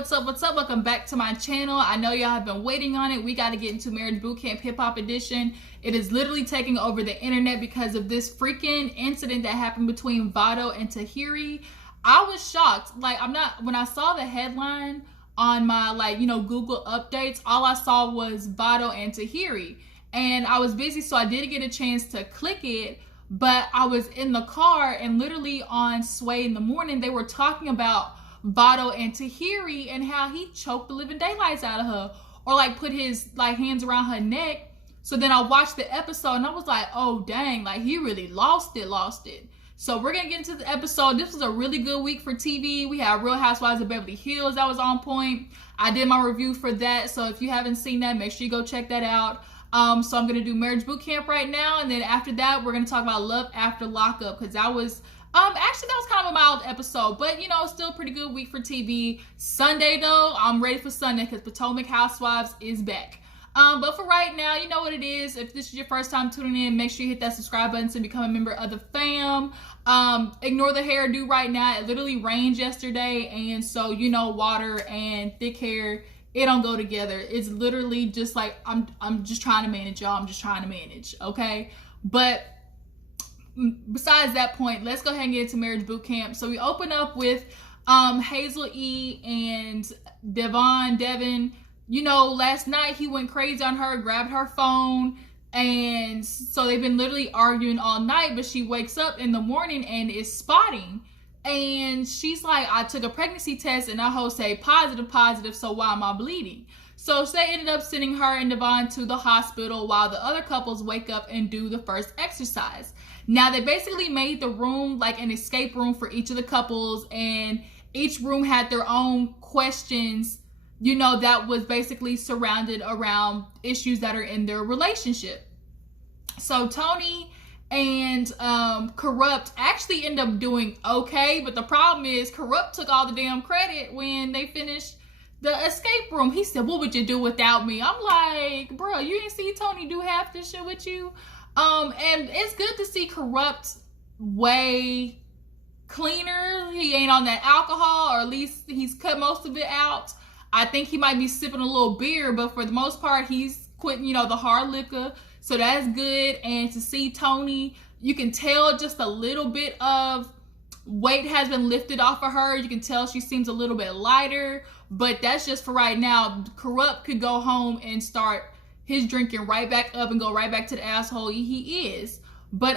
what's up? Welcome back to my channel. I know y'all have been waiting on it. We got to get into Marriage Bootcamp Hip-Hop Edition. It is literally taking over the internet because of this freaking incident that happened between Vado and Tahiri. I was shocked. When I saw the headline on my, Google updates, all I saw was Vado and Tahiri. And I was busy, so I didn't get a chance to click it. But I was in the car, and literally on Sway in the morning, they were talking about Vado and Tahiri and how he choked the living daylights out of her, or put his hands around her neck. So then I watched the episode and I was like, oh dang, he really lost it. So we're gonna get into the episode. This was a really good week for TV. We had Real Housewives of Beverly Hills that was on point. I did my review for that, so if you haven't seen that, make sure you go check that out. So I'm gonna do Marriage Bootcamp right now, and then after that we're gonna talk about Love After Lockup, because that was actually that was kind of a mild episode, but still a pretty good week for TV. Sunday though, I'm ready for Sunday because Potomac Housewives is back. But for right now, you know what it is. If this is your first time tuning in, make sure you hit that subscribe button to become a member of the fam. Ignore the hairdo right now. It literally rained yesterday, and so water and thick hair, it don't go together. It's literally just I'm just trying to manage, y'all. I'm just trying to manage, okay? But besides that point, let's go ahead and get into Marriage Bootcamp. So we open up with Hazel E and Devin. Last night he went crazy on her, grabbed her phone, and so they've been literally arguing all night, but she wakes up in the morning and is spotting. And she's like, I took a pregnancy test and that whole say positive, so why am I bleeding? So they ended up sending her and Devon to the hospital while the other couples wake up and do the first exercise. Now they basically made the room an escape room for each of the couples, and each room had their own questions, that was basically surrounded around issues that are in their relationship. So Tony and Corrupt actually end up doing okay, but the problem is Corrupt took all the damn credit when they finished the escape room. He said, what would you do without me? I'm like, bro, you didn't see Tony do half this shit with you? And it's good to see Corrupt way cleaner. He ain't on that alcohol, or at least he's cut most of it out. I think he might be sipping a little beer, but for the most part, he's quitting, the hard liquor. So that's good. And to see Tony, you can tell just a little bit of weight has been lifted off of her. You can tell she seems a little bit lighter, but that's just for right now. Corrupt could go home and start his drinking right back up and go right back to the asshole he is. But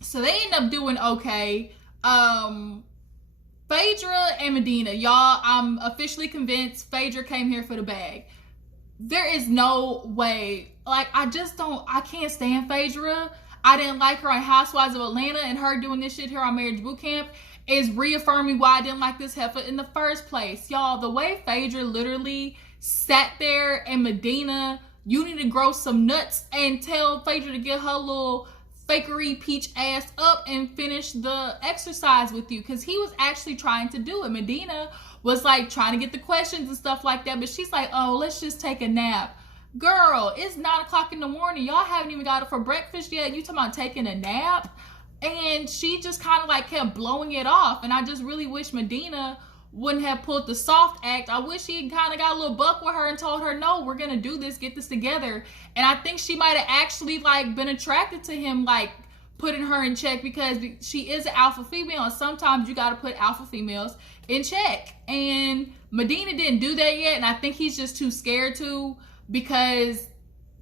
so they end up doing okay. Phaedra and Medina, y'all, I'm officially convinced Phaedra came here for the bag. There is no way. I can't stand Phaedra. I didn't like her on Housewives of Atlanta, and her doing this shit here on Marriage Bootcamp is reaffirming why I didn't like this heifer in the first place. Y'all, the way Phaedra literally sat there, and Medina, you need to grow some nuts and tell Phaedra to get her little fakery peach ass up and finish the exercise with you, because he was actually trying to do it. Medina was trying to get the questions and stuff like that, but she's like, oh, let's just take a nap. Girl, it's 9 o'clock in the morning. Y'all haven't even got up for breakfast yet. You talking about taking a nap? And she just kind of kept blowing it off. And I just really wish Medina wouldn't have pulled the soft act. I wish he kind of got a little buck with her and told her, no, we're gonna do this, get this together. And I think she might have actually been attracted to him, putting her in check, because she is an alpha female, and sometimes you got to put alpha females in check. And Medina didn't do that yet, and I think he's just too scared to, because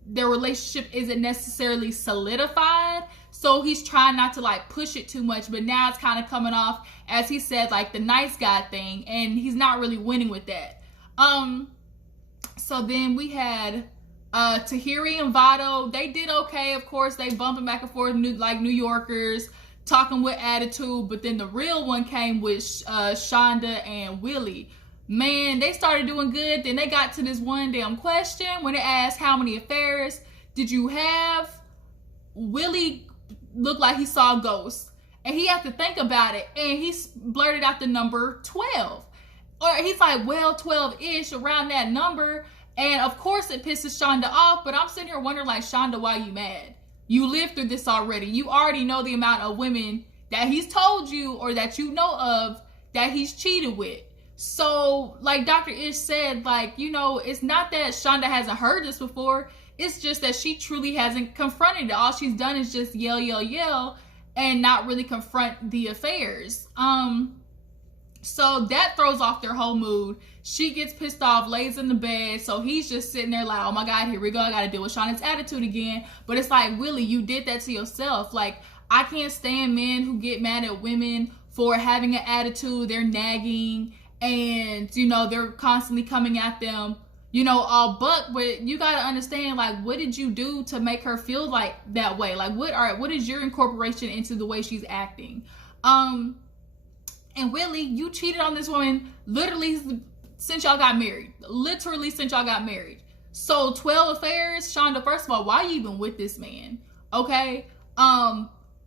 their relationship isn't necessarily solidified. So he's trying not to push it too much, but now it's kind of coming off, as he said, the nice guy thing, and he's not really winning with that. So then we had Tahiri and Vado. They did okay. Of course, they bumping back and forth like New Yorkers, talking with attitude, but then the real one came with Shonda and Willie. Man, they started doing good. Then they got to this one damn question when they asked, how many affairs did you have? Willie looked like he saw ghosts, and he had to think about it, and he blurted out the number 12. Or he's like, well, 12-ish, around that number. And of course it pisses Shonda off, but I'm sitting here wondering, Shonda, why you mad? You lived through this already. You already know the amount of women that he's told you, or that you know of, that he's cheated with. So, like Dr. Ish said, like, you know, it's not that Shonda hasn't heard this before. It's just that she truly hasn't confronted it. All she's done is just yell, yell, yell, and not really confront the affairs. So that throws off their whole mood. She gets pissed off, lays in the bed. So he's just sitting there like, oh my God, here we go. I got to deal with Shonda's attitude again. But it's like, Willie, you did that to yourself. Like, I can't stand men who get mad at women for having an attitude. They're nagging and, you know, they're constantly coming at them, you know, all buck. But you got to understand, like, what did you do to make her feel like that way? Like, what is your incorporation into the way she's acting? And Willie, you cheated on this woman literally since y'all got married. Literally since y'all got married. So 12 affairs, Shonda, first of all, why are you even with this man? Okay?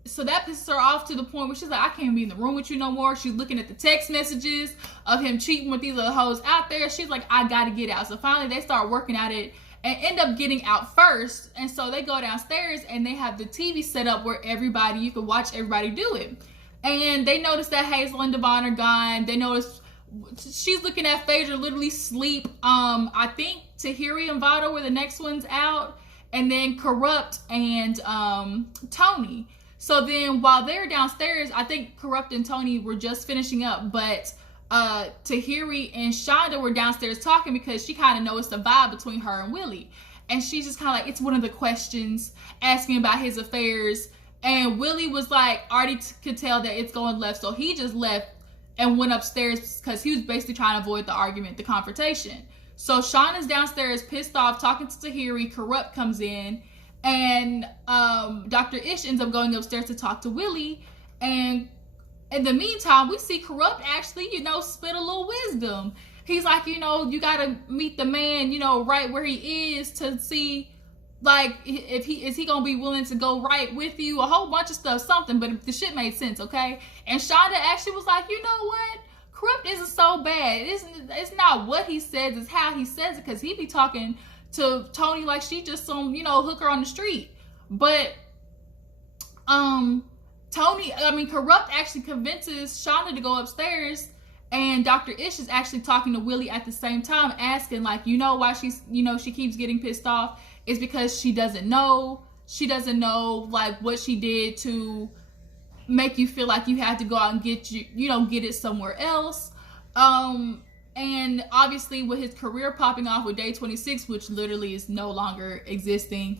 So that pisses her off to the point where she's like, I can't be in the room with you no more. She's looking at the text messages of him cheating with these other hoes out there. She's like, I gotta get out. So finally they start working at it and end up getting out first. And so they go downstairs and they have the TV set up where you can watch everybody do it. And they notice that Hazel and Devon are gone. They notice she's looking at Phaedra literally sleep. I think Tahiri and Vado were the next ones out. And then Corrupt and Tony. So then while they're downstairs, I think Corrupt and Tony were just finishing up. But Tahiri and Shonda were downstairs talking because she kind of noticed the vibe between her and Willie. And she's just kind of like, it's one of the questions, asking about his affairs. And Willie was like, already could tell that it's going left. So he just left and went upstairs because he was basically trying to avoid the argument, the confrontation. So Sean is downstairs pissed off, talking to Tahiri. Corrupt comes in. And Dr. Ish ends up going upstairs to talk to Willie. And in the meantime, we see Corrupt actually, you know, spit a little wisdom. He's like, you know, you got to meet the man, you know, right where he is to see, like, if he gonna be willing to go right with you, a whole bunch of stuff, something, but the shit made sense, okay? And Shonda actually was like, you know what? Corrupt isn't so bad. It's not what he says, it's how he says it, because he be talking to Tony like she just some, you know, hooker on the street. But Corrupt actually convinces Shonda to go upstairs, and Dr. Ish is actually talking to Willie at the same time, asking, like, you know why she's, you know, she keeps getting pissed off? It's because she doesn't know, like, what she did to make you feel like you had to go out and get it somewhere else. And obviously with his career popping off with Day 26, which literally is no longer existing,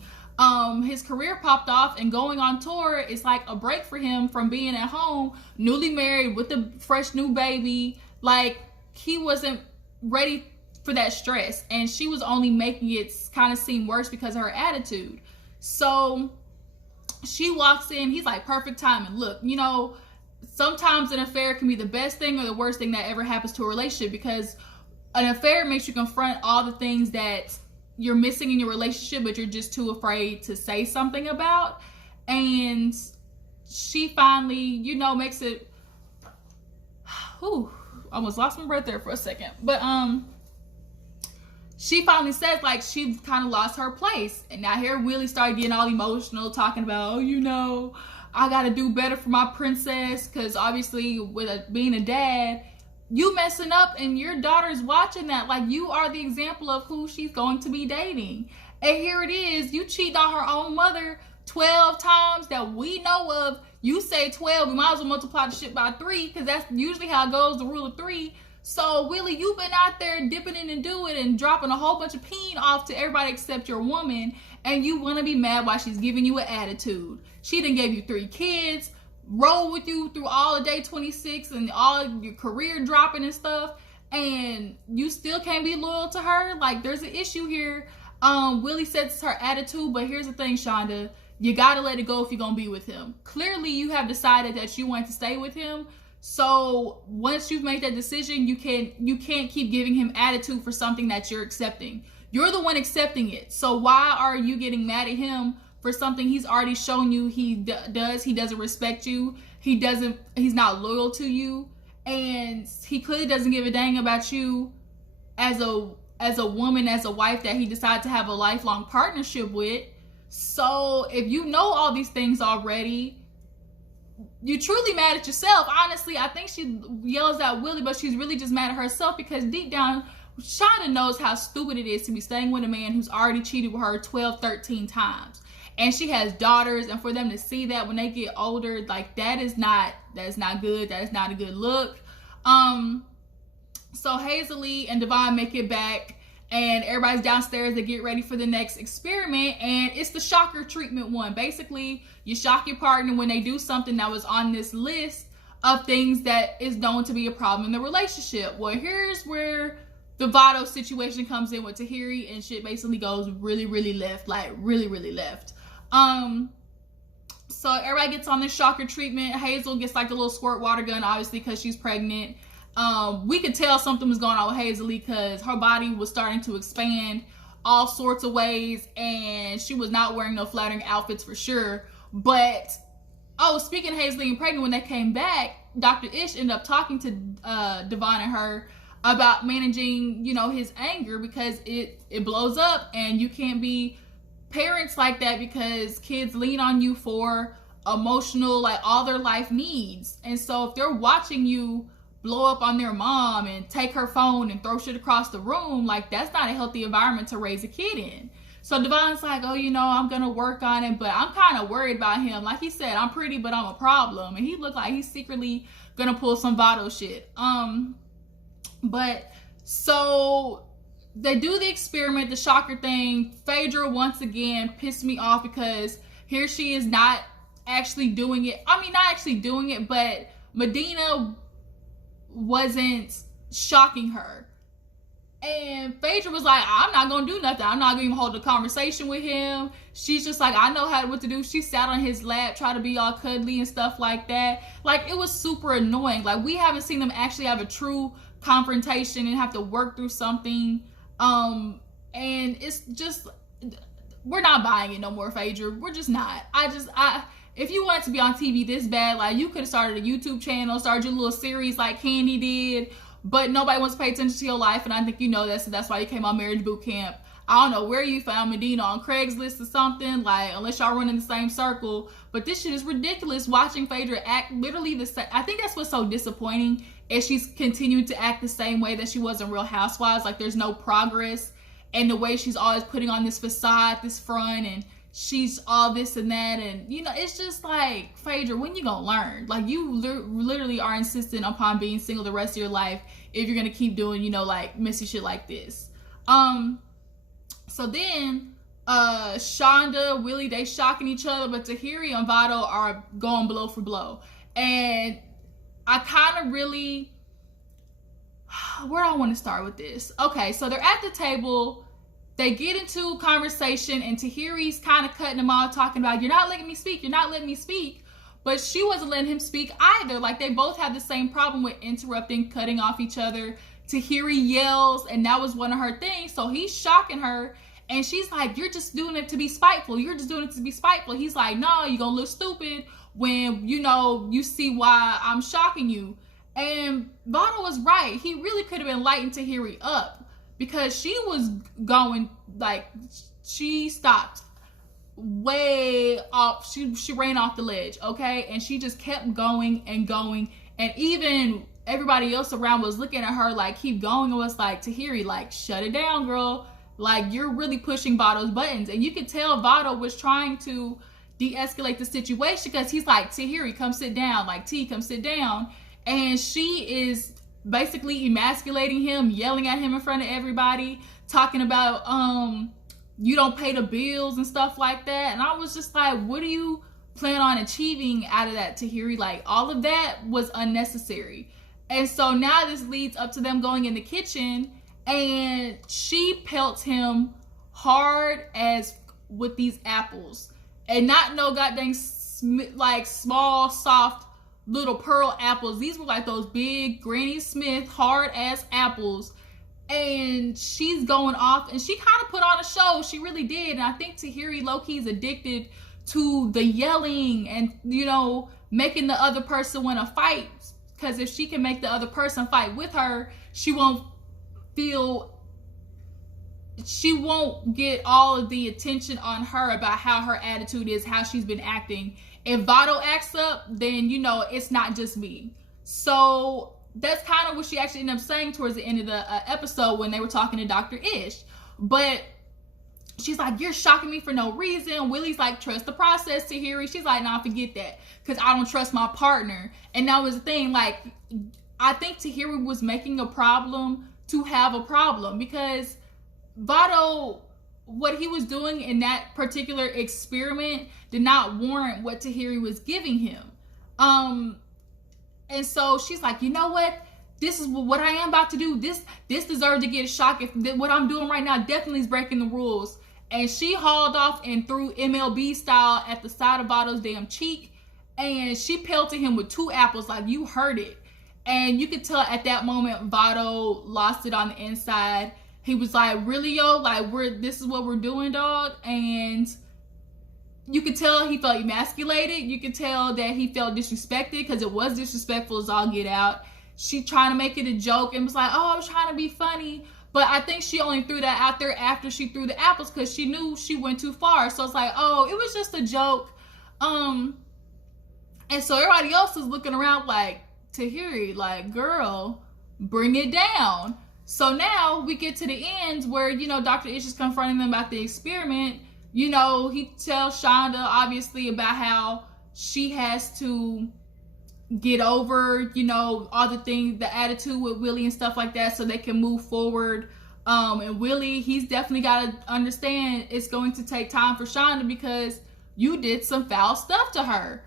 his career popped off, and going on tour is like a break for him from being at home, newly married with a fresh new baby. Like, he wasn't ready for that stress, and she was only making it kind of seem worse because of her attitude. So she walks in, he's like, perfect timing. Look, you know, sometimes an affair can be the best thing or the worst thing that ever happens to a relationship, because an affair makes you confront all the things that you're missing in your relationship, but you're just too afraid to say something about. And she finally, you know, makes it, almost lost my breath there for a second. But she finally says, like, she kind of lost her place. And now here Willie started getting all emotional, talking about, oh, you know, I got to do better for my princess. Because obviously with being a dad, you messing up and your daughter's watching that. Like, you are the example of who she's going to be dating. And here it is. You cheat on her own mother 12 times that we know of. You say 12, we might as well multiply the shit by 3, because that's usually how it goes, the rule of 3. So, Willie, you've been out there dipping in and doing and dropping a whole bunch of peen off to everybody except your woman, and you want to be mad while she's giving you an attitude. She done gave you 3 kids, roll with you through all of Day 26 and all of your career dropping and stuff, and you still can't be loyal to her. Like, there's an issue here. Willie says it's her attitude, but here's the thing, Shonda. You gotta let it go if you're gonna be with him. Clearly, you have decided that you want to stay with him. So once you've made that decision, you can't keep giving him attitude for something that you're accepting. You're the one accepting it. So why are you getting mad at him for something he's already shown you he does? He doesn't respect you. He's not loyal to you, and he clearly doesn't give a dang about you as a woman, as a wife that he decided to have a lifelong partnership with. So if you know all these things already, you truly mad at yourself. Honestly, I think she yells out Willie, but she's really just mad at herself because deep down, Shonda knows how stupid it is to be staying with a man who's already cheated with her 12, 13 times. And she has daughters, and for them to see that when they get older, like, that is not good. That is not a good look. So Hazel and Devon make it back, and everybody's downstairs to get ready for the next experiment, and it's the shocker treatment one. Basically, you shock your partner when they do something that was on this list of things that is known to be a problem in the relationship. Well, here's where the Vado situation comes in with Tahiri, and shit basically goes really, really left, like really, really left. So everybody gets on this shocker treatment. Hazel gets like a little squirt water gun, obviously, because she's pregnant. We could tell something was going on with Hazel because her body was starting to expand all sorts of ways, and she was not wearing no flattering outfits for sure. But, oh, speaking of Hazel and pregnant, when they came back, Dr. Ish ended up talking to Devon and her about managing, you know, his anger, because it blows up, and you can't be parents like that because kids lean on you for emotional, like, all their life needs. And so if they're watching you blow up on their mom and take her phone and throw shit across the room, like, that's not a healthy environment to raise a kid in. So Devon's like, oh, you know, I'm gonna work on it, but I'm kind of worried about him. Like he said, I'm pretty, but I'm a problem. And he looked like he's secretly gonna pull some Vado shit. But so they do the experiment, the shocker thing. Phaedra once again pissed me off because here she is not actually doing it. I mean, not actually doing it, but Medina wasn't shocking her. And Phaedra was like, I'm not gonna do nothing. I'm not gonna even hold a conversation with him. She's just like, I know what to do. She sat on his lap, tried to be all cuddly and stuff like that. Like, it was super annoying. Like, we haven't seen them actually have a true confrontation and have to work through something. And it's just, we're not buying it no more, Phaedra. We're just not. If you wanted to be on TV this bad, like, you could have started a YouTube channel, started your little series like Candy did, but nobody wants to pay attention to your life, and I think you know that, so that's why you came on Marriage Bootcamp. I don't know where you found Medina, on Craigslist or something, like, unless y'all run in the same circle, but this shit is ridiculous, watching Phaedra act literally the same. I think that's what's so disappointing, is she's continued to act the same way that she was in Real Housewives. Like, there's no progress, and the way she's always putting on this facade, this front, and she's all this and that, and you know, it's just like, Phaedra, when you gonna learn? Like, you literally are insistent upon being single the rest of your life if you're gonna keep doing, you know, like, messy shit like this. So then Shonda, Willie, they shocking each other, but Tahiri and Vado are going blow for blow. And I kind of really, where do I want to start with this? Okay, so they're at the table. They get into conversation, and Tahiri's kind of cutting them off, talking about, you're not letting me speak, you're not letting me speak. But she wasn't letting him speak either. Like, they both have the same problem with interrupting, cutting off each other. Tahiri yells, and that was one of her things. So he's shocking her, and she's like, you're just doing it to be spiteful. You're just doing it to be spiteful. He's like, no, you're gonna look stupid when, you know, you see why I'm shocking you. And Vado was right. He really could have been lighting Tahiri up, because she was going, like, she stopped way off. She ran off the ledge, okay? And she just kept going and going. And even everybody else around was looking at her like, keep going. It was like, Tahiri, like, shut it down, girl. Like, you're really pushing Vado's buttons. And you could tell Vado was trying to de-escalate the situation, because he's like, Tahiri, come sit down. Like, T, come sit down. And she is basically emasculating him, yelling at him in front of everybody, talking about, you don't pay the bills and stuff like that. And I was just like, what do you plan on achieving out of that, Tahiri? Like, all of that was unnecessary. And so now this leads up to them going in the kitchen, and she pelts him hard as with these apples. And not no goddamn, like, small, soft, little pearl apples. These were like those big Granny Smith hard ass apples. And she's going off, and she kind of put on a show. She really did. And I think Tahiri low-key is addicted to the yelling and, you know, making the other person want to fight. Because if she can make the other person fight with her, she won't feel she won't get all of the attention on her about how her attitude is, how she's been acting. If Vado acts up, then, you know, it's not just me. So that's kind of what she actually ended up saying towards the end of the episode when they were talking to Dr. Ish. But she's like, you're shocking me for no reason. Willie's like, trust the process, Tahiri. She's like, nah, forget that, because I don't trust my partner. And that was the thing. Like, I think Tahiri was making a problem to have a problem, because Vado, what he was doing in that particular experiment did not warrant what Tahiri was giving him. And so she's like, you know what? This is what I am about to do. This deserves to get a shock. If what I'm doing right now definitely is breaking the rules. And she hauled off and threw MLB style at the side of Vado's damn cheek. And she pelted him with 2 apples, like, you heard it. And you could tell at that moment, Vado lost it on the inside. He was like, really, yo? Like, this is what we're doing, dog? And you could tell he felt emasculated. You could tell that he felt disrespected, because it was disrespectful as all get out. She trying to make it a joke and was like, oh, I was trying to be funny. But I think she only threw that out there after she threw the apples, because she knew she went too far. So it's like, oh, it was just a joke. And so everybody else is looking around like, Tahiri, like, girl, bring it down. So now we get to the end where, you know, Dr. Ish is confronting them about the experiment. You know, he tells Shonda, obviously, about how she has to get over, you know, all the things, the attitude with Willie and stuff like that, so they can move forward. And Willie, he's definitely got to understand it's going to take time for Shonda, because you did some foul stuff to her.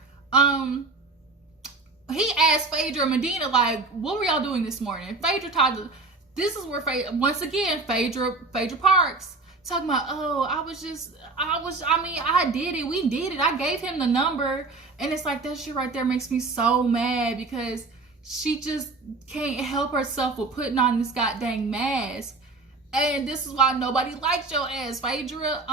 He asked Phaedra and Medina, like, what were y'all doing this morning? Phaedra talked to, this is where once again, Phaedra Parks talking about, oh, I did it. We did it. I gave him the number. And it's like, that shit right there makes me so mad, because she just can't help herself with putting on this goddamn mask. And this is why nobody likes your ass, Phaedra.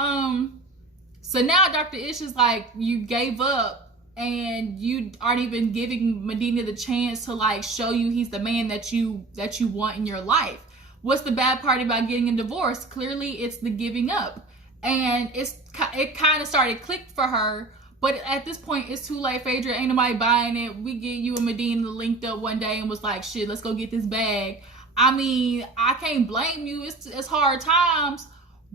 So now Dr. Ish is like, you gave up, and you aren't even giving Medina the chance to, like, show you he's the man that you want in your life. What's the bad part about getting a divorce? Clearly, it's the giving up. And it kind of started click for her, but at this point, it's too late. Phaedra, ain't nobody buying it. We get you and Medina linked up one day and was like, shit, let's go get this bag. I mean, I can't blame you. It's hard times.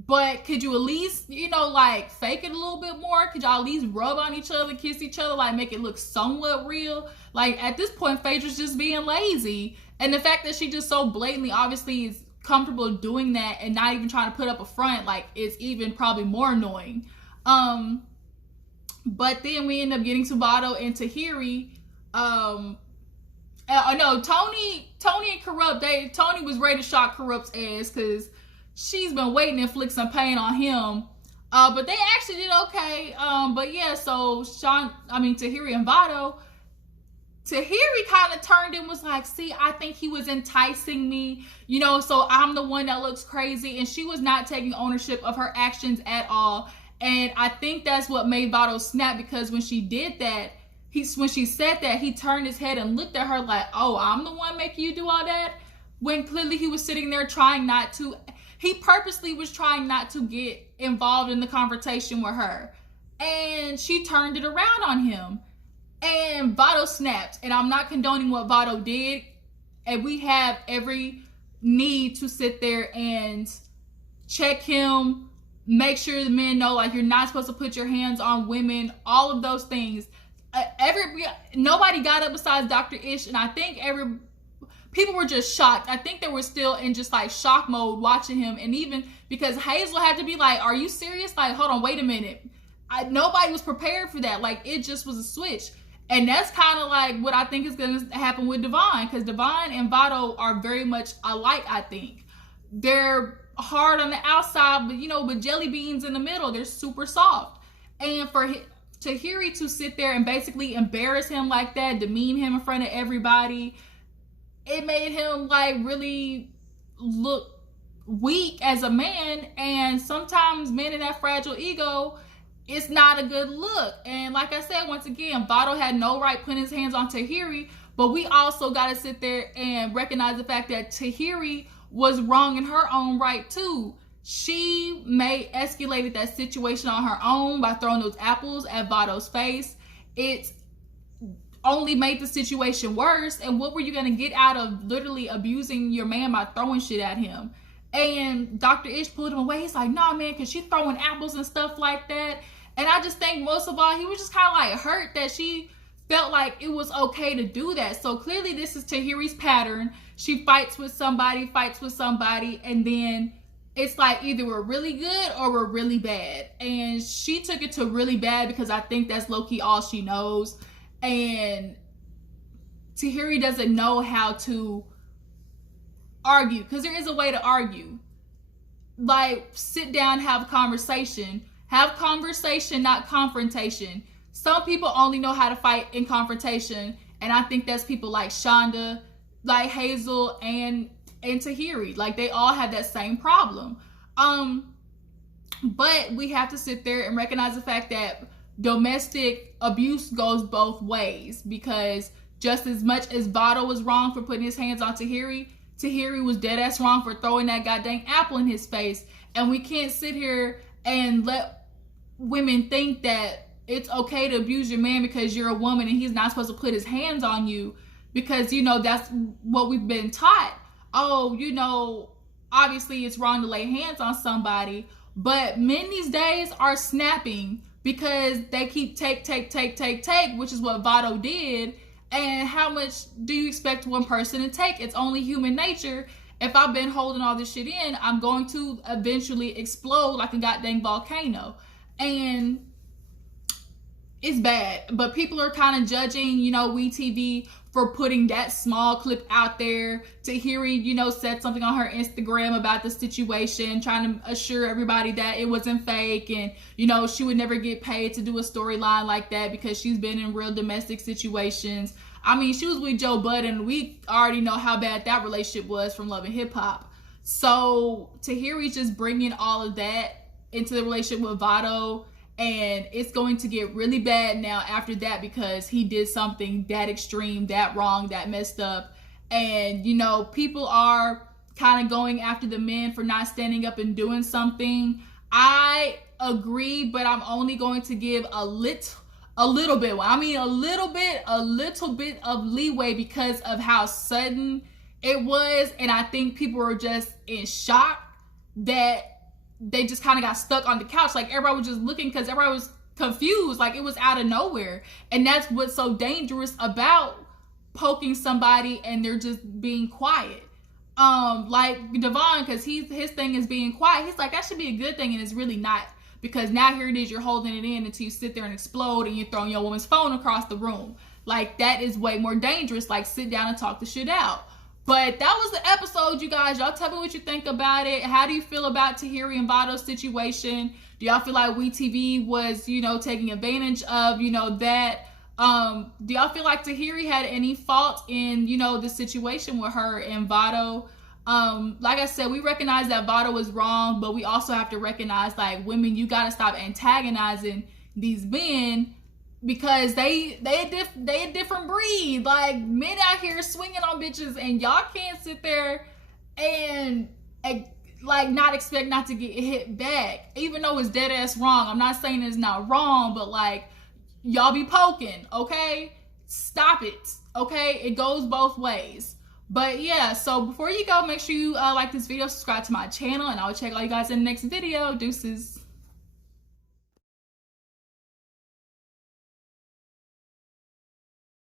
But could you at least, you know, like, fake it a little bit more? Could y'all at least rub on each other, kiss each other, like, make it look somewhat real? Like, at this point, Phaedra's just being lazy. And the fact that she just so blatantly, obviously, is comfortable doing that and not even trying to put up a front, like, it's even probably more annoying. But then we end up getting to Vado and Tahiri. No, Tony and Corrupt, Tony was ready to shock Corrupt's ass, because she's been waiting to inflict some pain on him. But they actually did okay. But yeah, so Tahiri and Vado, Tahiri kind of turned and was like, see, I think he was enticing me, you know, so I'm the one that looks crazy. And she was not taking ownership of her actions at all. And I think that's what made Vado snap, because when she did that, when she said that, he turned his head and looked at her like, oh, I'm the one making you do all that? When clearly he was sitting there trying not to. He purposely was trying not to get involved in the conversation with her. And she turned it around on him. And Vado snapped. And I'm not condoning what Vado did. And we have every need to sit there and check him. Make sure the men know, like, you're not supposed to put your hands on women. All of those things. Nobody got up besides Dr. Ish. And I think people were just shocked. I think they were still in just, like, shock mode watching him. And even because Hazel had to be like, are you serious? Like, hold on, wait a minute. Nobody was prepared for that. Like, it just was a switch. And that's kind of like what I think is going to happen with Devon. Because Devon and Vado are very much alike, I think. They're hard on the outside, but, you know, with jelly beans in the middle. They're super soft. And for Tahiri to sit there and basically embarrass him like that, demean him in front of everybody, it made him, like, really look weak as a man. And sometimes men in that fragile ego, it's not a good look. And like I said, once again, Vado had no right putting his hands on Tahiri, but we also got to sit there and recognize the fact that Tahiri was wrong in her own right too. she may escalated that situation on her own by throwing those apples at Vado's face. It's only made the situation worse. And what were you gonna get out of literally abusing your man by throwing shit at him? And Dr. Ish pulled him away. He's like, nah, man, because she's throwing apples and stuff like that. And I just think most of all, he was just kind of like hurt that she felt like it was okay to do that. So clearly this is Tahiri's pattern. She fights with somebody, and then it's like either we're really good or we're really bad. And she took it to really bad because I think that's low-key all she knows. And Tahiri doesn't know how to argue, because there is a way to argue. Like, sit down, have conversation, not confrontation. Some people only know how to fight in confrontation, and I think that's people like Shonda, like Hazel, and Tahiri. Like, they all have that same problem. But we have to sit there and recognize the fact that domestic abuse goes both ways, because just as much as Vado was wrong for putting his hands on Tahiri, Tahiri was dead ass wrong for throwing that goddamn apple in his face. And we can't sit here and let women think that it's okay to abuse your man because you're a woman and he's not supposed to put his hands on you, because, you know, that's what we've been taught. Oh, you know, obviously it's wrong to lay hands on somebody, but men these days are snapping because they keep take, which is what Vado did. And how much do you expect one person to take? It's only human nature. If I've been holding all this shit in, I'm going to eventually explode like a goddamn volcano. And it's bad. But people are kind of judging, you know, WeTV for putting that small clip out there. Tahiri, you know, said something on her Instagram about the situation, trying to assure everybody that it wasn't fake, and, you know, she would never get paid to do a storyline like that because she's been in real domestic situations. I mean, she was with Joe Budden, and we already know how bad that relationship was from Love and Hip Hop. So Tahiri's just bringing all of that into the relationship with Vado, and it's going to get really bad now after that because he did something that extreme, that wrong, that messed up. And, you know, people are kind of going after the men for not standing up and doing something. I agree, but I'm only going to give a little bit of leeway because of how sudden it was. And I think people were just in shock that they just kind of got stuck on the couch. Like, everybody was just looking because everybody was confused. Like, it was out of nowhere. And that's what's so dangerous about poking somebody and they're just being quiet. Like Devon, because his thing is being quiet. He's like, that should be a good thing, and it's really not. Because now here it is, you're holding it in until you sit there and explode and you're throwing your woman's phone across the room. Like, that is way more dangerous. Like, sit down and talk the shit out. But that was the episode, you guys. Y'all tell me what you think about it. How do you feel about Tahiri and Vado's situation? Do y'all feel like WeTV was, you know, taking advantage of, you know, that? Do y'all feel like Tahiri had any fault in, you know, the situation with her and Vado? Like I said, we recognize that Vado was wrong, but we also have to recognize, like, women, you gotta stop antagonizing these men, because they a different breed. Like, men out here swinging on bitches, and y'all can't sit there and like not expect not to get hit back, even though it's dead ass wrong. I'm not saying it's not wrong, but like, y'all be poking, okay? Stop it, okay? It goes both ways. But yeah, so before you go, make sure you like this video, subscribe to my channel, and I will check all you guys in the next video. Deuces.